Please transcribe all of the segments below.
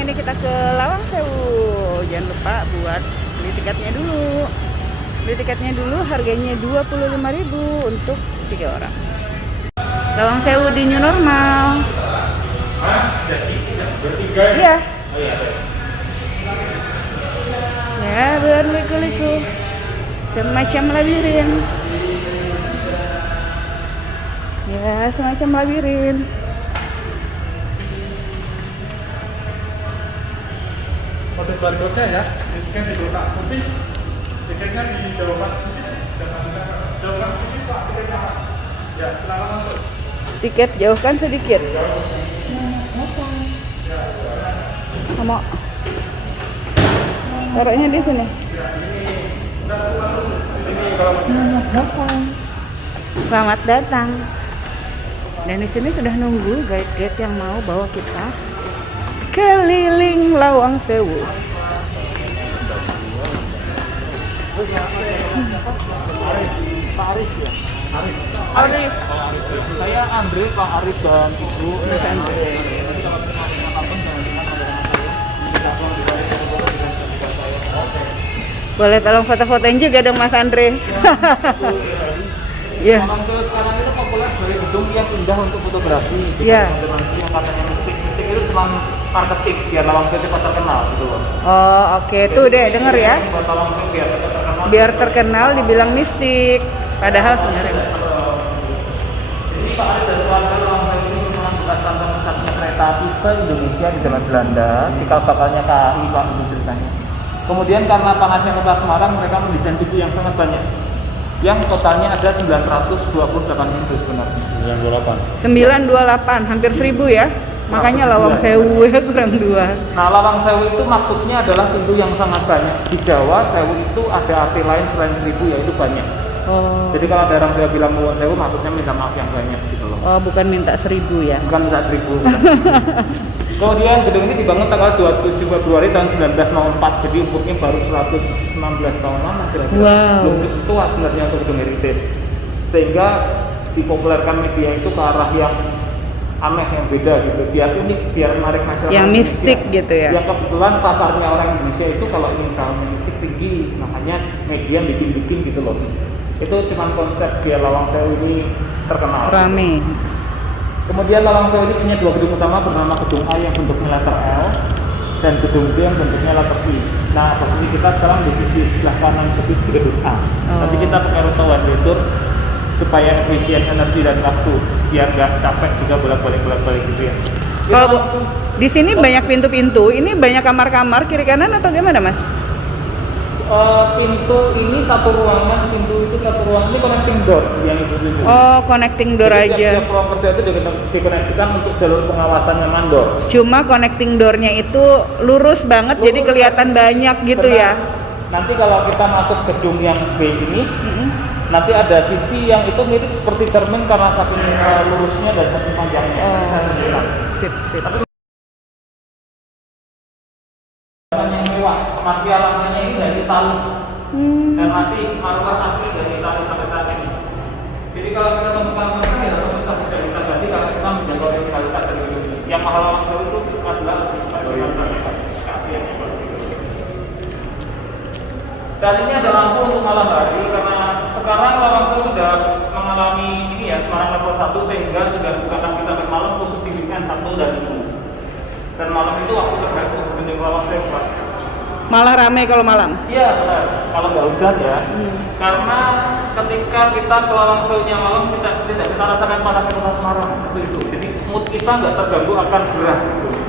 ini kita ke Lawang Sewu. Jangan lupa buat beli tiketnya dulu. Beli tiketnya dulu, harganya 25.000 untuk 3 orang. Lawang Sewu di new normal. Jadi bertiga ya? Iya. Oh iya. Ya, berliku-liku. Semacam labirin. Ya, semacam labirin. Kode barcode ya, di-scan di kotak putih. Tiketnya dijauhkan sedikit. Jauhkan sedikit Pak, tiketnya Pak. Ya, silakan masuk. Tiket jauhkan sedikit. Kamu taruhnya di sini. Selamat datang. Dan di sini sudah nunggu guide-guide yang mau bawa kita keliling Lawang Sewu. Pak Arif ya? Arif. Saya Andre, Pak Arif dan Ibu. Mas Andre. Boleh tolong foto-fotoin juga dong Mas Andre. Iya. Lawang Sewu sekarang itu populer sebagai gedung yang indah untuk fotografi. Iya. Yang katanya mistik itu cuma marketing biar Lawang Sewu cepat terkenal gitu loh. Oh, oke. Tuh deh, denger ya. Buat Lawang Sewu biar cepat terkenal. Biar terkenal dibilang mistik. Padahal sebenarnya Jadi Pak Arif dan keluarga Lawang Sewu ini memang bekas kantor pusatnya kereta api se-Indonesia di zaman Belanda. Cikal bakalnya KAI Pak itu ceritanya. Kemudian karena panasnya kota Semarang, mereka mendesain buku yang sangat banyak. Yang totalnya ada 928 pintu sebenarnya. 98. 928, hampir 1000 ya. Makanya Lawang Sewu ya kurang 2. Nah, Lawang Sewu itu maksudnya adalah pintu yang sangat banyak. Di Jawa, Sewu itu ada arti lain selain 1000, yaitu banyak. Oh. Jadi kalau ada orang Jawa bilang Nuwun Sewu, maksudnya minta maaf yang banyak gitu loh. Oh, bukan minta 1000 ya. Bukan minta 1000. Kemudian gedung ini dibangun tanggal 27 Februari tahun 1904, jadi umurnya baru 116 tahun lama kira-kira. Wow. Belum cukup tua sebenarnya untuk gedung heritage. Sehingga dipopulerkan media itu ke arah yang aneh, yang beda gitu, biar unik, biar menarik masyarakat. Yang mistik gitu ya. Yang kebetulan pasarnya orang Indonesia itu kalau ingin tahu mistik tinggi, makanya media bikin-bikin gitu loh. Itu cuma konsep biar Lawang Sewu ini terkenal. Rame. Kemudian Lawang Sewu ini punya 2 gedung utama bernama gedung A yang bentuknya letter L dan gedung B yang bentuknya letter I. Nah, posisi kita sekarang di sisi sebelah kanan di gedung A. Tapi kita pakai rute one way tour supaya efisien energi dan waktu, biar nggak capek juga bolak-balik gitu ya. Kalau di sini banyak pintu-pintu, ini banyak kamar-kamar kiri kanan atau gimana Mas? Pintu ini satu ruangan, pintu itu satu ruangan, ini connecting door yang itu. Oh, connecting door Jadi aja. tiap ruang kerja itu dikoneksikan untuk jalur pengawasannya mandor. Cuma connecting doornya itu lurus banget, jadi kelihatan banyak gitu ya. Nanti kalau kita masuk gedung yang B ini, nanti ada sisi yang itu mirip seperti cermin karena saking lurusnya dan saking panjangnya. Saya tunjukkan. Sip. Yang mewah, material lantai ini dari Itali dan masih marmer asli dari Itali sampai saat ini. Jadi kalau kita temukan mereka ya kita tidak bisa ganti karena kita menjaga originalitas dari ini. Yang mahal Lawang Sewu itu adalah originalitas. Dan ini ada lampu untuk malam hari karena sekarang Lawang Sewu sudah mengalami ini ya Semarang level 1 sehingga sudah bukan lagi sampai malam khusus di weekend Sabtu dan Minggu. Dan malam itu waktu terbaik untuk kunjung Lawang Sewu Pak. Malah rame kalau malam. Iya benar, kalau nggak hujan ya. Karena ketika kita ke Lawang Sewu-nya malam tidak kita rasakan panasnya kota Semarang seperti itu. Jadi mood kita nggak terganggu akan gerah.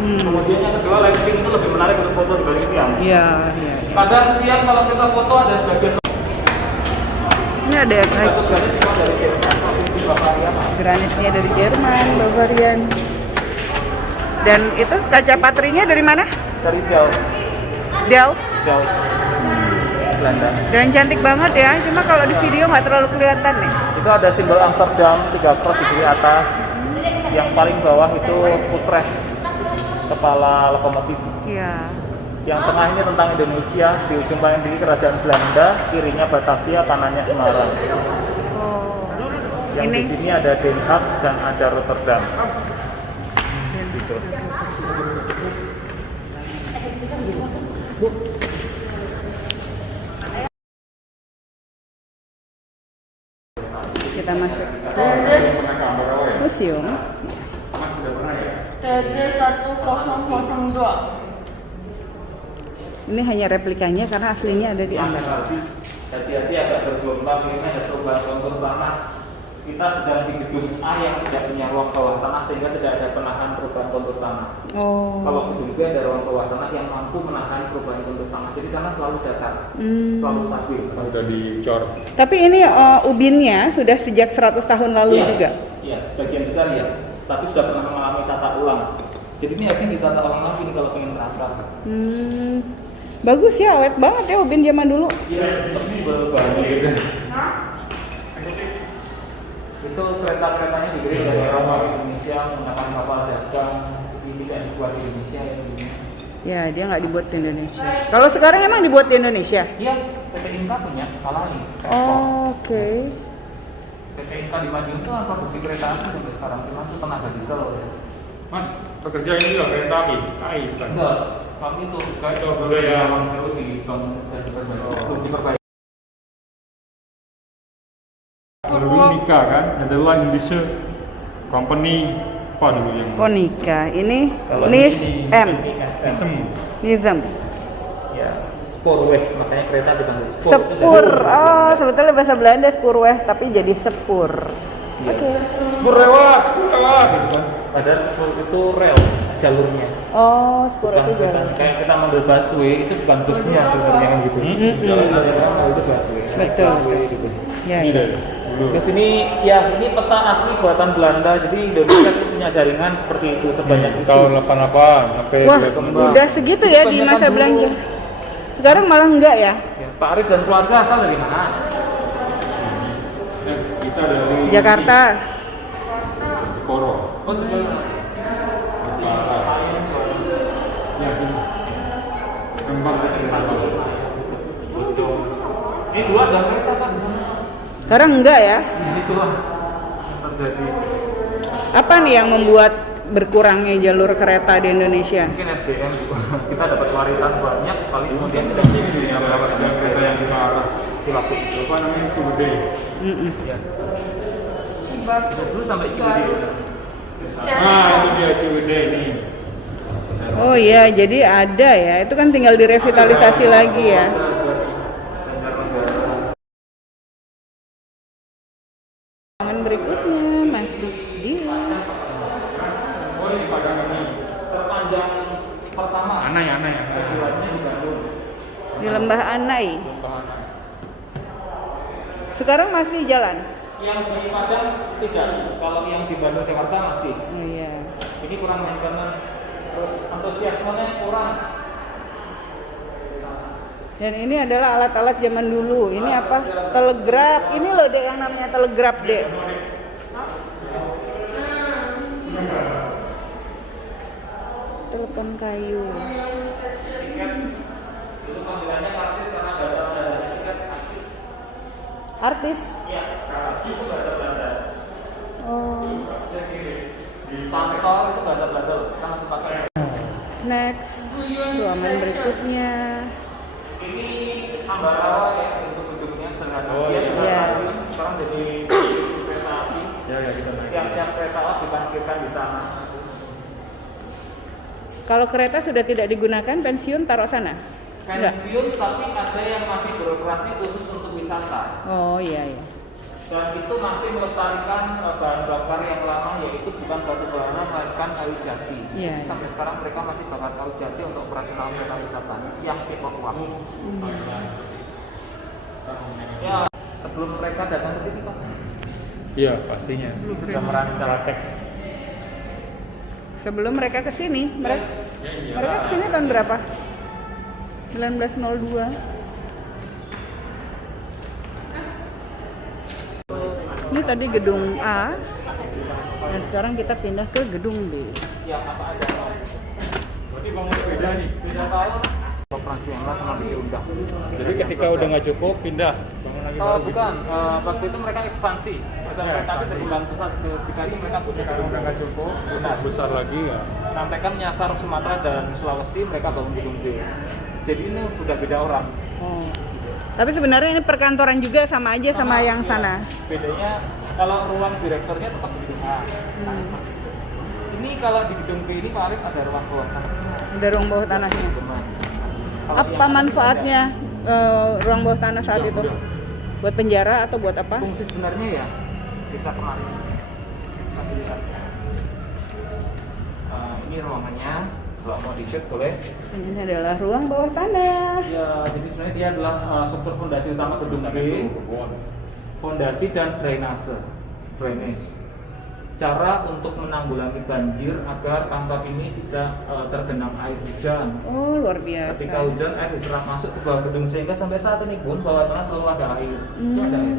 Kemudian yang kedua lighting itu lebih menarik untuk foto dibanding siang. Iya. Kadang siang kalau kita foto ada sebagian Ini ada kaca. Granitnya dari Jerman, Bavarian. Dan itu kaca patrinya dari mana? dari Delft. Delft. Belanda. Dan cantik banget ya. Cuma kalau di video nggak terlalu kelihatan nih. Itu ada simbol Amsterdam, 3 cross di kiri atas. Yang paling bawah itu Utrecht, kepala lokomotif. Iya. Yang tengah ini tentang Indonesia, di ujung paling tinggi kerajaan Belanda, kirinya Batavia, kanannya Semarang. Oh. Yang Ini di sini ada Den Haag dan ada Rotterdam. Gitu. Bu. Kita masuk ke museum. Mas sudah pernah ya? TD 1002. Ini hanya replikanya karena aslinya ada di Amber. Hati-hati agak bergelombang, ini ada perubahan kontur tanah. Kita sedang di gedung A yang tidak punya ruang bawah tanah sehingga tidak ada penahan perubahan kontur tanah. Oh. Kalau gedung B ada ruang bawah tanah yang mampu menahan perubahan kontur tanah. Jadi sana selalu datar, selalu stabil. Udah dicor. Tapi ini ubinnya sudah sejak 100 tahun lalu Iya, juga. Iya, sebagian besar ya. Tapi sudah pernah mengalami tata ulang. Jadi ini harusnya ditata ulang lagi nih kalau pengen rata. Bagus ya, awet banget ya ubin zaman dulu. Iya, ini baru banget gitu. Itu kereta-keretanya dikirim dari Eropa ke Indonesia menggunakan kapal dagang. Ini tidak dibuat di Indonesia ini. Ya, dia nggak dibuat di Indonesia. Kalau sekarang emang dibuat di Indonesia? Iya, PT Inka punya Kalani. Oh, oke. PT Inka di Madiun itu produksi kereta api sampai sekarang cuma itu tenaga diesel ya. Mas, pekerja ini juga kereta api? KAI bukan? Enggak, kami itu kayak budaya Lawang Sewu dibangun dan diperbaiki. Dulu nikah kan, adalah Indonesia company apa dulu yang Konica. Ini Kalau NIS ini M. SM. Nizam. Ya, Spoorweg, makanya kereta dipanggil Spoor. Sepur. Oh, sebetulnya bahasa Belanda spurweg tapi jadi sepur. Iya. Oke. Spur lewat gitu kan. Padahal Spoor itu rel jalurnya. Oh, spur Bukan, itu jalan. kayak kita ambil busway itu bukan busnya sebenarnya kan gitu. Jalan itu busway. Betul. Busway gitu. Ya. Ini deh. Dulu. Ke sini ya ini peta asli buatan Belanda. Jadi Indonesia itu punya jaringan seperti itu sebanyak itu. Tahun 88 sampai Wah, 2000. udah segitu ya di masa Kebanyakan belanja. dulu. Sekarang malah enggak ya? Ya, Pak Arif dan keluarga asal dari mana? Kita dari Jakarta. Jeporo. Oh, Jakarta. Ya, sini. Rembang aja dari Rembang. Ini dua ada kereta Pak di sana. Sekarang enggak ya? Di situ lah yang terjadi. Apa nih yang membuat berkurangnya jalur kereta di Indonesia? Mungkin SDM juga. Kita dapat warisan banyak sekali kemudian kita Sini bisa mendapat kereta yang 5 arah. dilakukan. Apa namanya Cibede? Ya. Dulu sampai Cibudi. Ah, itu dia Cibede ini. Oh iya, jadi ada ya. Itu kan tinggal direvitalisasi lagi ya. Ruangan berikutnya masih di Oh ini Padang ini terpanjang pertama. Anai. Keduanya di Bandung. di Lembah Anai. Sekarang masih jalan. Yang di Padang tidak. Kalau yang di Bandung Jakarta masih. Oh iya. Ini kurang maintenance. Terus antusiasmenya kurang. Dan ini adalah alat-alat zaman dulu. Ini apa? Telegraf. Ini loh Dek yang namanya telegraf, Dek. Telepon kayu. Itu panggilannya artis karena bahasa Belanda tiket artis. Artis. Iya, artis itu bahasa Belanda. Oh. Pantol itu bahasa Belanda loh, sangat sepakat. Next. Ruangan berikutnya. Ini Ambarawa ya untuk gedungnya sederhana. Oh, Dia iya. juga Iya. sekarang jadi kereta api. Ya kita naik. Tiap-tiap kereta api diparkirkan di sana. Kalau kereta sudah tidak digunakan, pensiun taruh sana? Enggak. Pensiun tapi ada yang masih beroperasi khusus untuk wisata. Oh iya iya. Dan itu masih melestarikan bahan bakar yang lama yaitu bukan batu bara melainkan kayu jati. Iya. Sampai sekarang mereka masih bakar kayu jati untuk operasional kereta wisata yang tipe uang. Ya, sebelum mereka datang ke sini Pak, Iya, pastinya. sudah merancang. Sebelum mereka ke sini, mereka ke sini tahun berapa? 1902. Ini tadi gedung A. Dan sekarang kita pindah ke gedung B. Ya, apa aja. Berarti bangun beda nih. Beda tahun. Operasi yang sama bisa undang. Jadi ketika udah nggak cukup pindah bangun Oh bukan, waktu itu mereka ekspansi. Perusahaan mereka itu dalam satu ketika ini mereka punya Kalau mereka cukup, Benar. besar lagi ya. Nah mereka menyasar Sumatera dan Sulawesi, mereka bangun gedung B. Jadi ini udah beda orang. Oh. Tapi sebenarnya ini perkantoran juga sama aja sama yang iya. sana. Bedanya kalau ruang direkturnya tetap di gedung A. Ini kalau di gedung B ini Pak Arif ada ruang bawah tanah. Ada ruang bawah tanahnya. Benar. Kalau Apa yang tadi manfaatnya ruang bawah tanah saat itu? Buat penjara atau buat beda. apa? Fungsi sebenarnya ya bisa kemarin. Nanti lihat. Ini ruangannya, kalau mau di-shoot boleh. Ini adalah ruang bawah tanah. Ya, jadi sebenarnya dia adalah struktur fondasi utama gedung B, fondasi dan drainase, drainase. Cara untuk menanggulangi banjir agar kantor ini tidak tergenang air hujan. Oh, luar biasa. Ketika hujan air diserap masuk ke bawah gedung sehingga sampai saat ini pun bawah tanah selalu ada air. Itu ada air.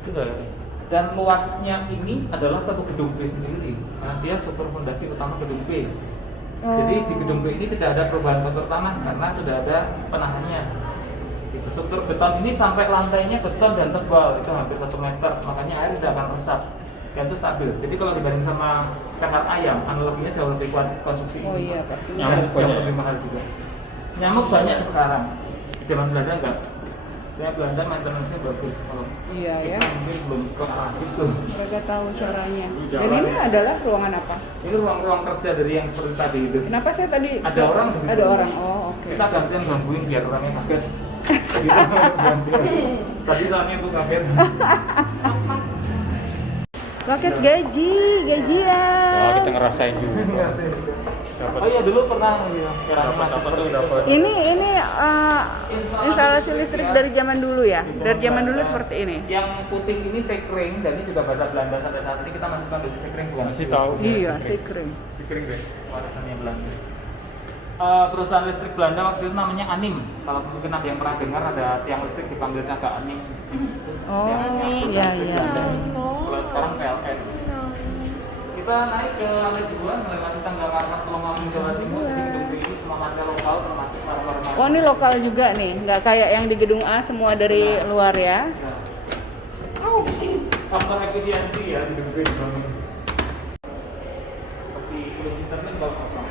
Itu ada air. Dan luasnya ini adalah satu gedung B sendiri. Karena dia struktur fondasi utama gedung B. Jadi di gedung B ini tidak ada perubahan kontur tanah karena sudah ada penahannya. Gitu. Struktur beton ini sampai lantainya beton dan tebal itu hampir 1 meter, makanya air tidak akan meresap. Dan itu stabil. Jadi kalau dibanding sama cakar ayam, analoginya jauh lebih kuat konstruksi Oh ini. iya, pastinya. Nyamuk jauh lebih mahal juga. Nyamuk banyak sekarang. Zaman Belanda enggak. Saya Belanda maintenance-nya bagus kalau Iya ya. kita mungkin belum ke arah situ. Mereka tahu caranya. Dan Jalan. ini adalah ruangan apa? Ini ruang-ruang kerja dari yang seperti tadi itu. Kenapa saya tadi Ada orang di situ. Ada orang. Oh, oke. Kita gantian gangguin biar orangnya kaget. Gitu, gantian. Tadi soalnya itu kaget. Paket gajian. Oh, kita ngerasain juga. Oh iya dulu pernah ya, dapat. Ini instalasi listrik dari zaman dulu ya. Dari zaman dulu seperti ini. Yang putih ini sekring dan ini juga bahasa Belanda sampai saat ini kita masih panggil sekring bukan? Masih tahu. Iya, sekring. Sikring deh. Warisannya Belanda. Perusahaan listrik Belanda waktu itu namanya Anim. Kalau mungkin ada yang pernah dengar ada tiang listrik dipanggil Caga Anim. Oh, iya iya. Kalau sekarang PLN. Kita naik ke lantai 2 melewati tangga Karmat Tulungagung Jawa Timur. Jadi gedung B ini semua marga lokal termasuk marga-marga. Oh, ini lokal juga nih. Nggak kayak yang di gedung A semua dari luar ya. Faktor efisiensi ya di gedung B dibangun. Seperti kulit internet kalau kosong.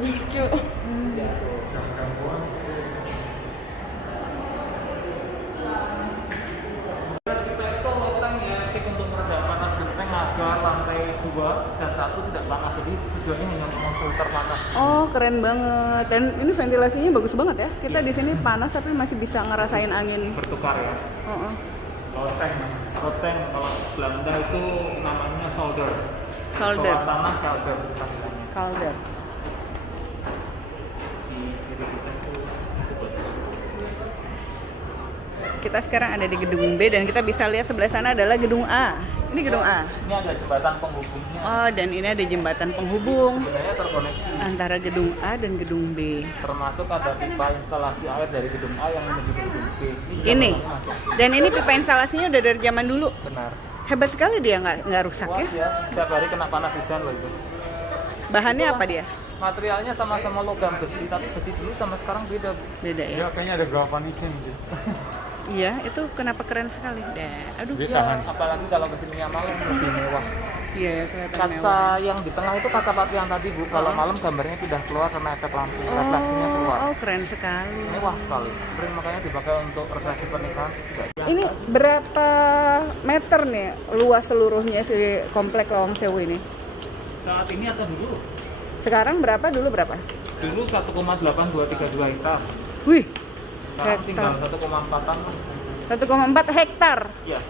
Lucu. Kita itu orang ya stick untuk meredam panas genteng agar lantai 2 dan 1 tidak panas. Jadi tujuannya hanya untuk memfilter panas. Oh, keren banget. Dan ini ventilasinya bagus banget ya. Kita di sini panas tapi masih bisa ngerasain angin. Bertukar ya. Oh, Loteng. Loteng kalau Belanda itu namanya solder. Solder. Bawah tanah solder panggilannya. Calder. Di kiri kita itu Kita sekarang ada di gedung B dan kita bisa lihat sebelah sana adalah gedung A. Ini gedung A. Ini ada jembatan penghubungnya. Oh, dan ini ada jembatan penghubung Sebenarnya terkoneksi. antara gedung A dan gedung B. Termasuk ada pipa instalasi air dari gedung A yang menuju ke gedung B. Ini. juga masuk. Dan ini pipa instalasinya udah dari zaman dulu. Benar. Hebat sekali dia nggak rusak Kuat ya. ya, setiap hari kena panas hujan loh itu. Bahannya apa dia? Materialnya sama-sama logam besi, tapi besi dulu sama sekarang beda. Beda ya. Ya kayaknya ada galvanism gitu. Iya, itu kenapa keren sekali deh. Aduh. Dia Ya, tahan. apalagi kalau kesininya malam lebih mewah. Iya, kelihatan Kaca mewah. yang di tengah itu kaca papi yang tadi Bu. Kalau malam gambarnya tidak keluar karena efek lampu, refleksinya keluar. Oh, keren sekali. Mewah sekali. Sering makanya dipakai untuk resepsi pernikahan. Ini berapa meter nih luas seluruhnya si komplek Lawang Sewu ini? Saat ini atau dulu? Sekarang berapa? Dulu berapa? Dulu 1,8232 hektar. Wih, Sekarang tinggal hektar. 1,4-an lah. 1,4 hektar. Iya.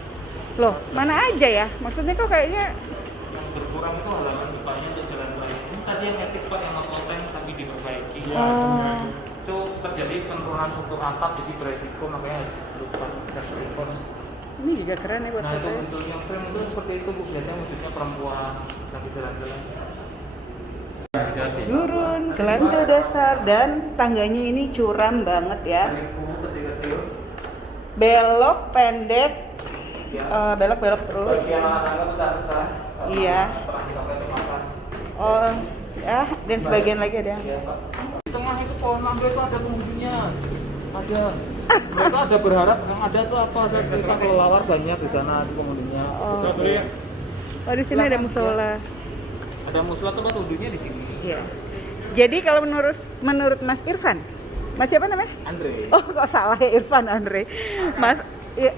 Loh, mana aja ya? Maksudnya kok kayaknya Yang berkurang itu halaman depannya untuk jalan raya. Ini tadi yang etik Pak yang loteng tapi diperbaiki. Oh. Itu terjadi penurunan struktur atap jadi beresiko makanya harus lupa respon. ini juga keren ya buat Nah itu foto. muncul yang frame itu seperti itu Bu. Biasanya wujudnya perempuan lagi jalan-jalan. Turun ke lantai dasar dan tangganya ini curam banget ya. Kecil-kecil. Belok pendek, Ya. belok-belok terus. Bagian tangga besar-besar. Iya. Pernah dipakai untuk atas. Oh, ya, dan sebagian lagi ada yang. Iya Pak. Di tengah itu pohon mangga itu ada penghuninya. Ada. Mereka ada berharap yang ada tuh apa? Saya cerita kelelawar banyak di sana di komuninya. Oh. Coba dulu ya. Oh, di sini ada musola. Ada musla tuh wudhunya di sini. Iya. Jadi kalau menurut Mas Irfan, Mas siapa namanya? Andre. Oh, kok salah ya, Irfan Andre. Mas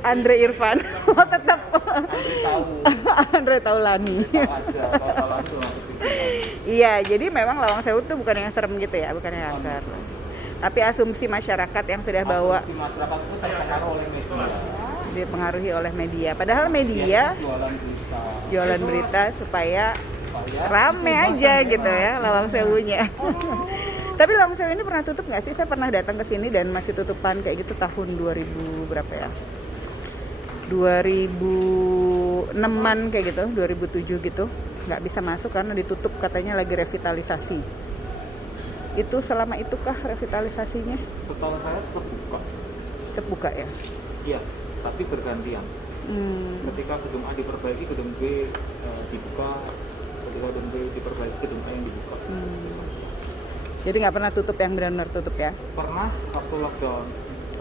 Andre Irfan. Oh, tetap Andre tahu. Andre Taulani. Tahu aja kalau langsung. Iya, jadi memang Lawang Sewu tuh bukan yang serem gitu ya, bukan yang angker. Tapi asumsi masyarakat yang sudah bawa Di masyarakat itu terpengaruh oleh media. dipengaruhi oleh media. Padahal media jualan berita supaya rame aja gitu ya Lawang Sewunya. Tapi Lawang Sewu ini pernah tutup nggak sih? Saya pernah datang ke sini dan masih tutupan kayak gitu tahun 2000 berapa ya? 2006-an kayak gitu, 2007 gitu. Nggak bisa masuk karena ditutup, katanya lagi revitalisasi. Itu selama itukah revitalisasinya? Setahu saya terbuka. Terbuka ya? Iya, tapi bergantian. Ketika gedung A diperbaiki, gedung B dibuka. Ketika gedung B diperbaiki, gedung A yang dibuka. Jadi nggak pernah tutup yang benar-benar tutup ya? Pernah waktu lockdown.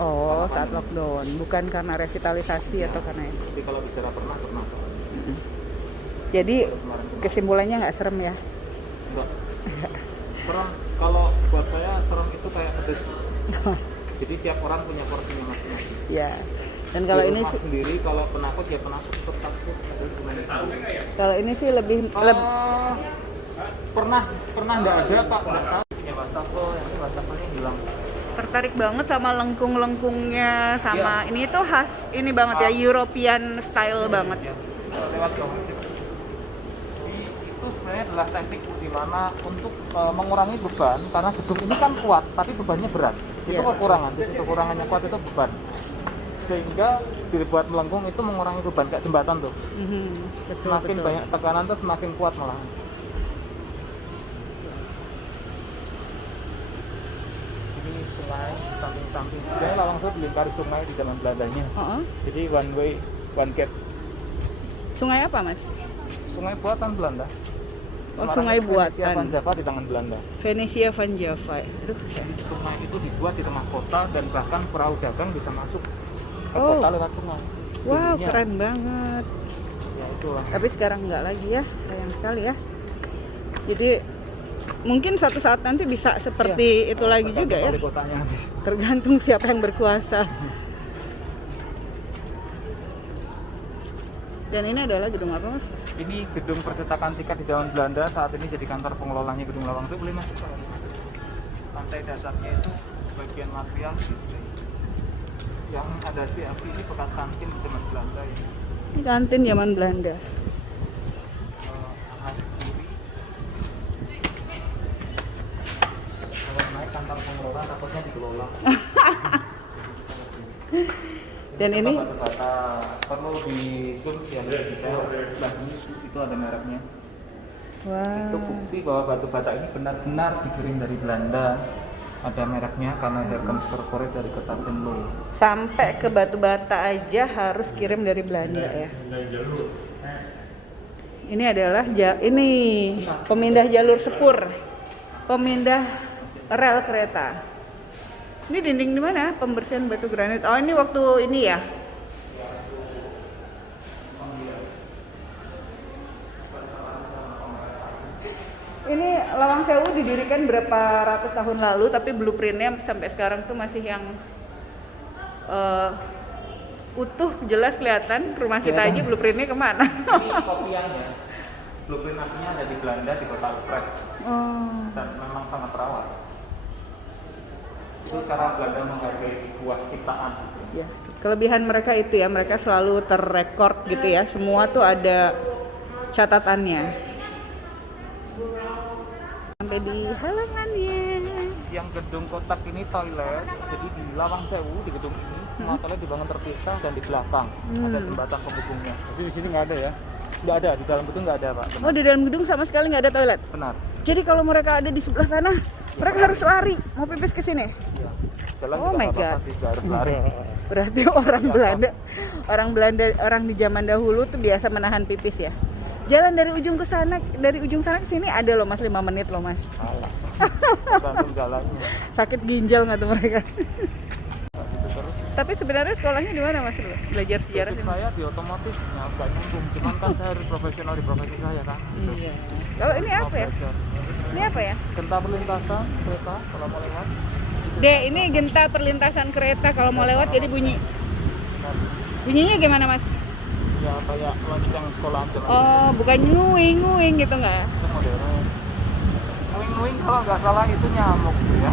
Oh, saat lockdown, bukan karena revitalisasi Ya. atau karena ini. Tapi kalau bicara pernah. Jadi Kemarin. kesimpulannya nggak serem ya? Enggak. Serem. Kalau buat saya serem itu kayak pedes. Jadi tiap orang punya porsinya masing-masing. Ya. Dan kalau Di ini rumah sih, sendiri kalau penakut ya penakut tetap takut. kalau ini sih lebih Pernah nggak ada Pak, nggak tahu. Ya wastafel, yang ini wastafelnya hilang. tertarik banget sama lengkung-lengkungnya, sama ini tuh khas ini banget ya, European style banget. Ya, lewat jauh. Jadi itu sebenarnya adalah teknik di mana untuk mengurangi beban, karena gedung ini kan kuat tapi bebannya berat. Itu Iya. kekurangan. Jadi kekurangannya kuat itu beban. Sehingga dibuat melengkung itu mengurangi beban kayak jembatan tuh. Betul, Semakin betul. banyak tekanan tuh semakin kuat malah. Ini sungai samping-samping. Sebenarnya Lawang Sewu dilingkari sungai di zaman Belandanya. Oh, Jadi one way, one gate. sungai apa mas? Sungai buatan Belanda. Oh, Semarang sungai itu Venesia buatan. Van Java di tangan Belanda. Venesia Van Java. Aduh. Jadi sungai itu dibuat di tengah kota dan bahkan perahu dagang bisa masuk ke Oh. kota lewat sungai. Wow, Dulunya. keren banget. Ya itulah. Tapi sekarang nggak lagi ya, sayang sekali ya. Jadi mungkin suatu saat nanti bisa seperti itu lagi juga ya. Wali kotanya. Tergantung siapa yang berkuasa. Dan ini adalah gedung apa mas? Ini gedung percetakan tiket di zaman Belanda, saat ini jadi kantor pengelolanya gedung Lawang Sewu. Boleh masuk Pak? Lantai dasarnya itu bagian material gitu. Yang ada di aksi ini bekas kantin di zaman Belanda ya. Ini kantin zaman Belanda. Ngadep kiri. Kalau naik kantor pengelola takutnya dikelola. Dan ini bata-bata perlu di zoom yang detail. Sebelah ini itu ada mereknya. Itu wow. bukti bahwa batu bata ini benar-benar dikirim dari Belanda. Ada mereknya karena Herkens Corporate dari Ketatenlo. Sampai ke batu bata aja harus kirim dari Belanda ya. Ini adalah ini pemindah jalur sepur, pemindah rel kereta. Ini dinding di mana? Pembersihan batu granit. Oh ini waktu ini ya. Ini Lawang Sewu didirikan berapa ratus tahun lalu, tapi blueprintnya sampai sekarang tuh masih yang utuh, jelas kelihatan. Rumah kita aja blueprintnya kemana? Ini kopiannya. Blueprint aslinya ada di Belanda di kota Utrecht Oh. dan memang sangat terawat. Itu cara Belanda menghargai sebuah ciptaan. Ya, kelebihan mereka itu ya, mereka selalu terrekord gitu ya. Semua tuh ada catatannya. Sampai di halamannya. Yang gedung kotak ini toilet, jadi di Lawang Sewu di gedung ini semua toilet dibangun terpisah dan di belakang ada jembatan penghubungnya. Jadi di sini nggak ada ya? Nggak ada, di dalam gedung nggak ada Pak. Benar. Oh, di dalam gedung sama sekali nggak ada toilet. Benar. Jadi kalau mereka ada di sebelah sana, mereka harus lari mau pipis ke sini. Ya. Jalan Oh juga my nggak apa-apa God. sih, nggak harus lari. Berarti orang Belanda, orang di zaman dahulu tuh biasa menahan pipis ya. Jalan dari ujung ke sana, dari ujung sana ke sini ada loh mas, 5 menit loh mas. Salah. Tergantung jalannya. Sakit ginjal nggak tuh mereka? Tapi sebenarnya sekolahnya di mana Mas? Belajar sejarah Basic sini? saya di otomotif, ya nggak nyambung. Cuman kan saya harus profesional di profesi saya kan. Iya. Kalau ini apa ya? Belajar. Ini apa ya? Genta perlintasan kereta kalau mau lewat. Dek, ini genta perlintasan kereta kalau mau lewat jadi bunyi. Bunyinya gimana Mas? Ya kayak lonceng sekolah aja lah. Oh, bukan nguing-nguing gitu nggak? Itu modern. Nguing-nguing kalau nggak salah itu nyamuk tuh ya.